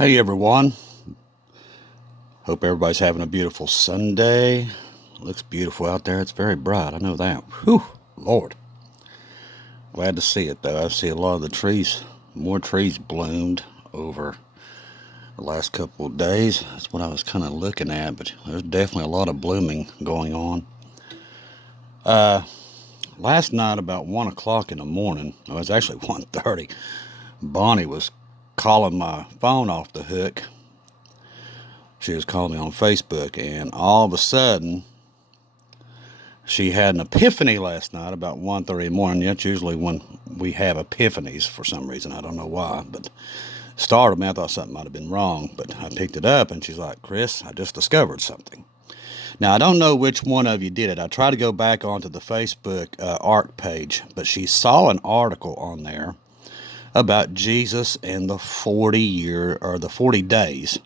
Hey everyone, hope everybody's having a beautiful Sunday. Looks beautiful out there. It's very bright, I know that. Whew, Lord. Glad to see it though. I see a lot of the trees, more trees bloomed over the last couple of days. That's what I was kind of looking at, but there's definitely a lot of blooming going on. Last night about 1 o'clock in the morning, it was actually 1:30, Bonnie was calling my phone off the hook. She was calling me on Facebook, and all of a sudden, she had an epiphany last night about 1:30 in the morning. That's usually when we have epiphanies for some reason. I don't know why, but it startled me. I thought something might have been wrong, but I picked it up, and she's like, "Chris, I just discovered something." Now, I don't know which one of you did it. I tried to go back onto the Facebook ARC page, but she saw an article on there about Jesus and the 40 days,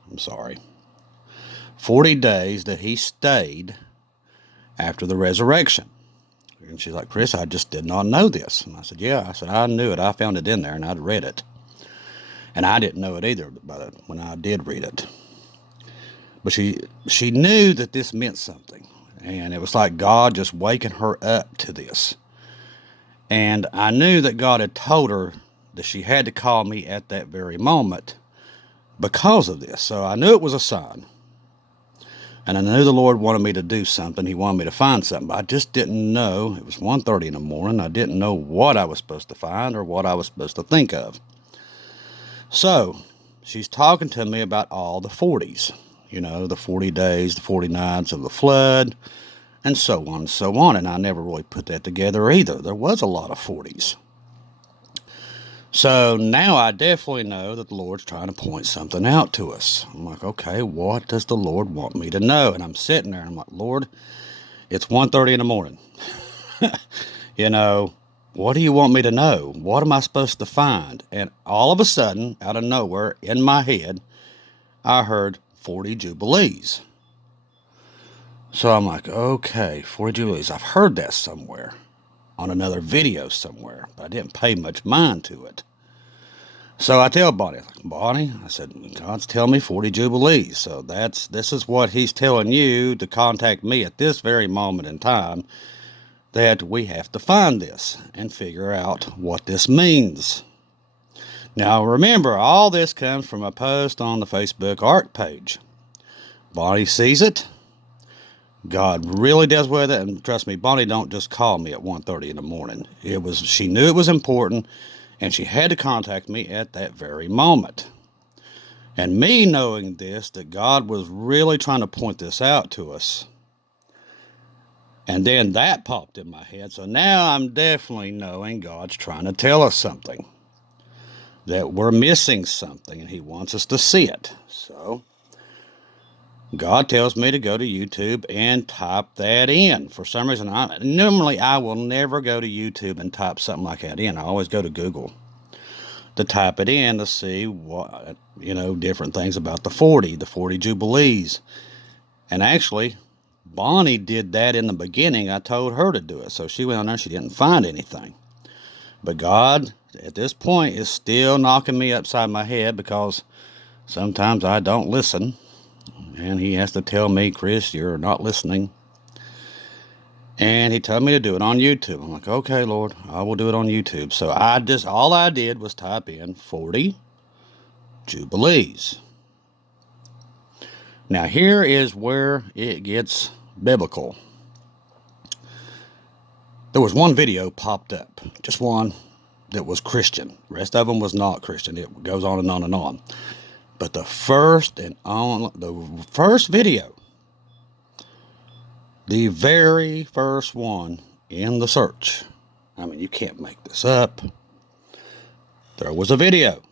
40 days that he stayed after the resurrection. And she's like, "Chris, I just did not know this." And I said, "Yeah." I said, "I knew it. I found it in there and I'd read it." And I didn't know it either when I did read it. But she knew that this meant something. And it was like God just waking her up to this. And I knew that God had told her that she had to call me at that very moment because of this. So I knew it was a sign. And I knew the Lord wanted me to do something. He wanted me to find something. But I just didn't know. It was 1:30 in the morning. I didn't know what I was supposed to find or what I was supposed to think of. So she's talking to me about all the 40s. You know, the 40 days, the 40 nights of the flood, and so on and so on. And I never really put that together either. There was a lot of 40s. So now I definitely know that the Lord's trying to point something out to us. I'm like, okay, what does the Lord want me to know? And I'm sitting there and I'm like, "Lord, it's 1:30 in the morning. You know, what do you want me to know? What am I supposed to find?" And all of a sudden, out of nowhere, in my head, I heard 40 Jubilees. So I'm like, okay, 40 Jubilees. I've heard that somewhere on another video somewhere, but I didn't pay much mind to it. So I tell Bonnie, I said, "God's telling me 40 Jubilees. So this is what he's telling you to contact me at this very moment in time, that we have to find this and figure out what this means." Now remember, all this comes from a post on the Facebook ARC page. Bonnie sees it. God really does with it, and trust me, Bonnie don't just call me at 1:30 in the morning. She knew it was important, and she had to contact me at that very moment. And me knowing this, that God was really trying to point this out to us. And then that popped in my head. So now I'm definitely knowing God's trying to tell us something. That we're missing something, and he wants us to see it. So God tells me to go to YouTube and type that in. For some reason, normally I will never go to YouTube and type something like that in. I always go to Google to type it in to see what, different things about the 40 Jubilees. And actually, Bonnie did that in the beginning. I told her to do it. So she went on there, she didn't find anything. But God, at this point, is still knocking me upside my head, because sometimes I don't listen. And he has to tell me, "Chris, you're not listening." And he told me to do it on YouTube. I'm like, "Okay, Lord, I will do it on YouTube." So all I did was type in 40 Jubilees. Now here is where it gets biblical. There was one video popped up, just one, that was Christian. The rest of them was not Christian. It goes on and on and on. But the first video, the very first one in the search, I mean, you can't make this up, there was a video.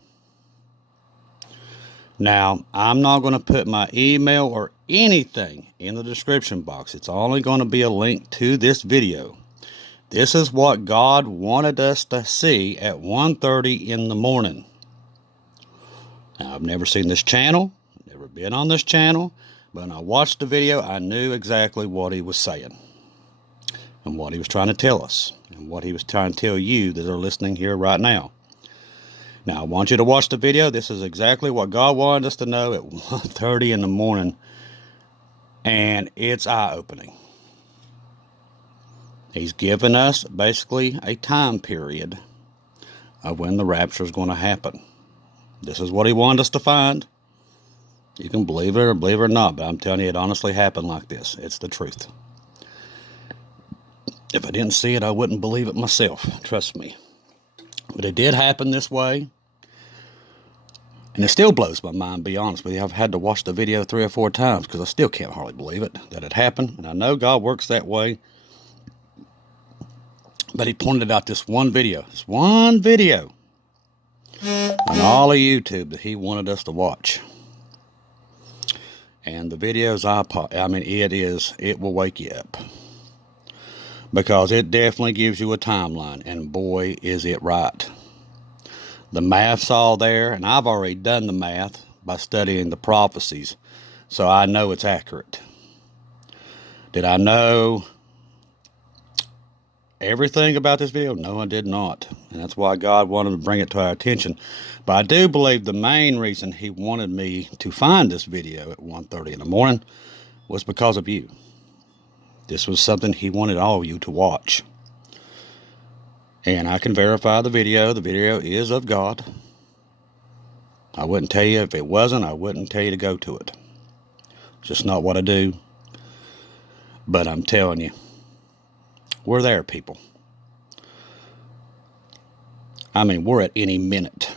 Now, I'm not going to put my email or anything in the description box. It's only going to be a link to this video. This is what God wanted us to see at 1:30 in the morning. Now, I've never seen this channel, never been on this channel, but when I watched the video, I knew exactly what he was saying and what he was trying to tell us and what he was trying to tell you that are listening here right now. Now, I want you to watch the video. This is exactly what God wanted us to know at 1:30 in the morning, and it's eye-opening. He's given us basically a time period of when the rapture is going to happen. This is what he wanted us to find. You can believe it or not, but I'm telling you, it honestly happened like this. It's the truth. If I didn't see it, I wouldn't believe it myself. Trust me. But it did happen this way. And it still blows my mind, to be honest with you. I've had to watch the video 3 or 4 times because I still can't hardly believe it, that it happened. And I know God works that way. But he pointed out this one video on all of YouTube that he wanted us to watch. And the videos, it will wake you up. Because it definitely gives you a timeline. And boy, is it right. The math's all there. And I've already done the math by studying the prophecies. So I know it's accurate. Did I know everything about this video? No, I did not. And that's why God wanted to bring it to our attention. But I do believe the main reason he wanted me to find this video at 1:30 in the morning was because of you. This was something he wanted all of you to watch. And I can verify the video. The video is of God. I wouldn't tell you if it wasn't. I wouldn't tell you to go to it. Just not what I do. But I'm telling you, we're there, people. I mean, we're at any minute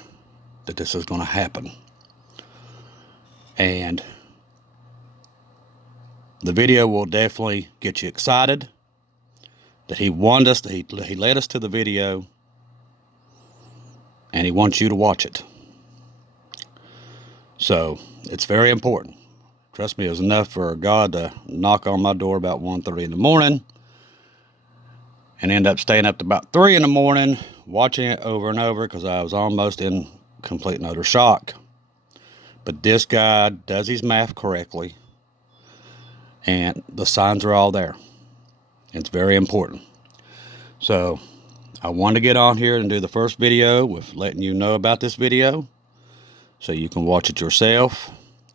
that this is going to happen. And the video will definitely get you excited that he wanted us to, he led us to the video, and he wants you to watch it. So it's very important. Trust me, it was enough for God to knock on my door about 1:30 in the morning and end up staying up to about 3 in the morning watching it over and over because I was almost in complete and utter shock. But this guy does his math correctly, and the signs are all there. It's very important. So I wanted to get on here and do the first video with letting you know about this video so you can watch it yourself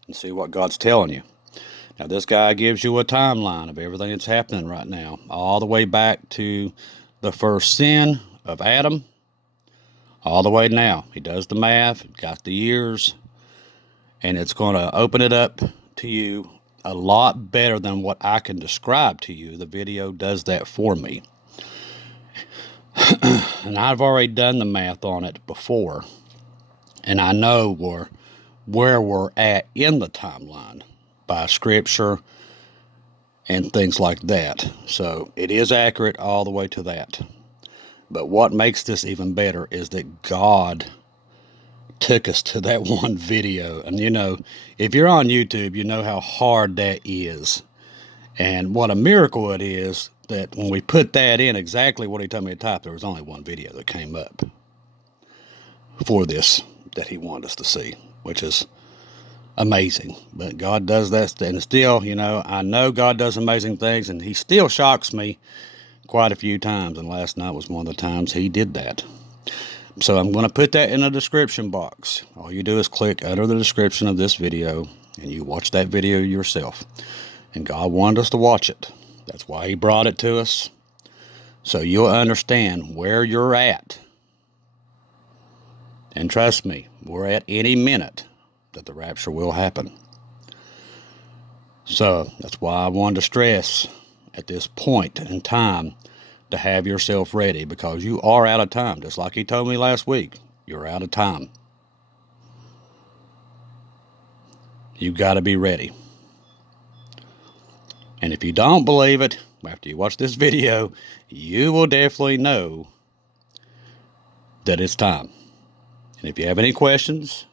and see what God's telling you. Now, this guy gives you a timeline of everything that's happening right now, all the way back to the first sin of Adam, all the way now. He does the math, got the years, and it's going to open it up to you a lot better than what I can describe to you. The video does that for me. And I've already done the math on it before, and I know where we're at in the timeline by scripture and things like that. So it is accurate all the way to that. But what makes this even better is that God took us to that one video. And you know, if you're on YouTube, you know how hard that is. And what a miracle it is that when we put that in exactly what he told me to type, there was only one video that came up for this that he wanted us to see, which is amazing. But God does that, and still, you know, I know God does amazing things, and he still shocks me quite a few times, and last night was one of the times he did that. So I'm going to put that in the description box. All you do is click under the description of this video, and you watch that video yourself. And God wanted us to watch it. That's why he brought it to us, so you'll understand where you're at. And trust me, we're at any minute that the rapture will happen. So that's why I wanted to stress at this point in time to have yourself ready, because you are out of time. Just like he told me last week, you're out of time. You've got to be ready. And if you don't believe it, after you watch this video, you will definitely know that it's time. And if you have any questions,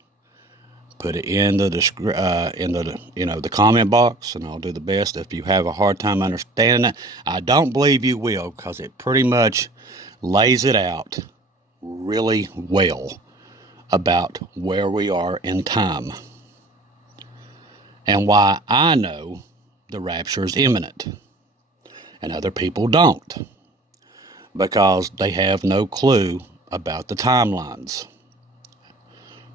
put it in the comment box, and I'll do the best. If you have a hard time understanding it, I don't believe you will, because it pretty much lays it out really well about where we are in time and why I know the rapture is imminent and other people don't, because they have no clue about the timelines.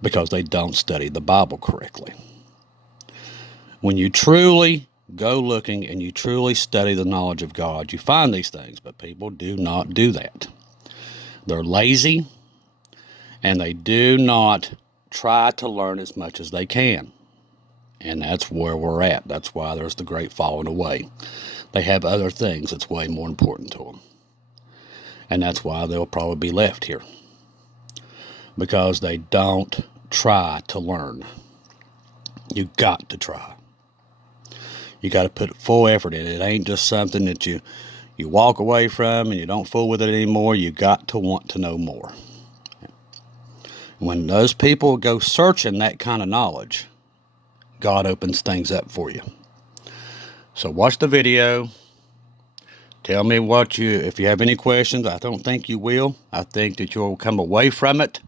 because they don't study the Bible correctly. When you truly go looking and you truly study the knowledge of God, you find these things, but people do not do that. They're lazy, and they do not try to learn as much as they can. And that's where we're at. That's why there's the great falling away. They have other things that's way more important to them. And that's why they'll probably be left here. Because they don't try to learn. You got to try. You got to put full effort in it. It ain't just something that you walk away from and you don't fool with it anymore. You got to want to know more. When those people go searching that kind of knowledge, God opens things up for you. So watch the video. Tell me if you have any questions. I don't think you will. I think that you'll come away from it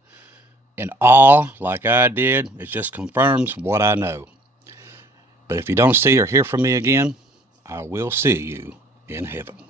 in awe like I did. It just confirms what I know. But if you don't see or hear from me again, I will see you in heaven.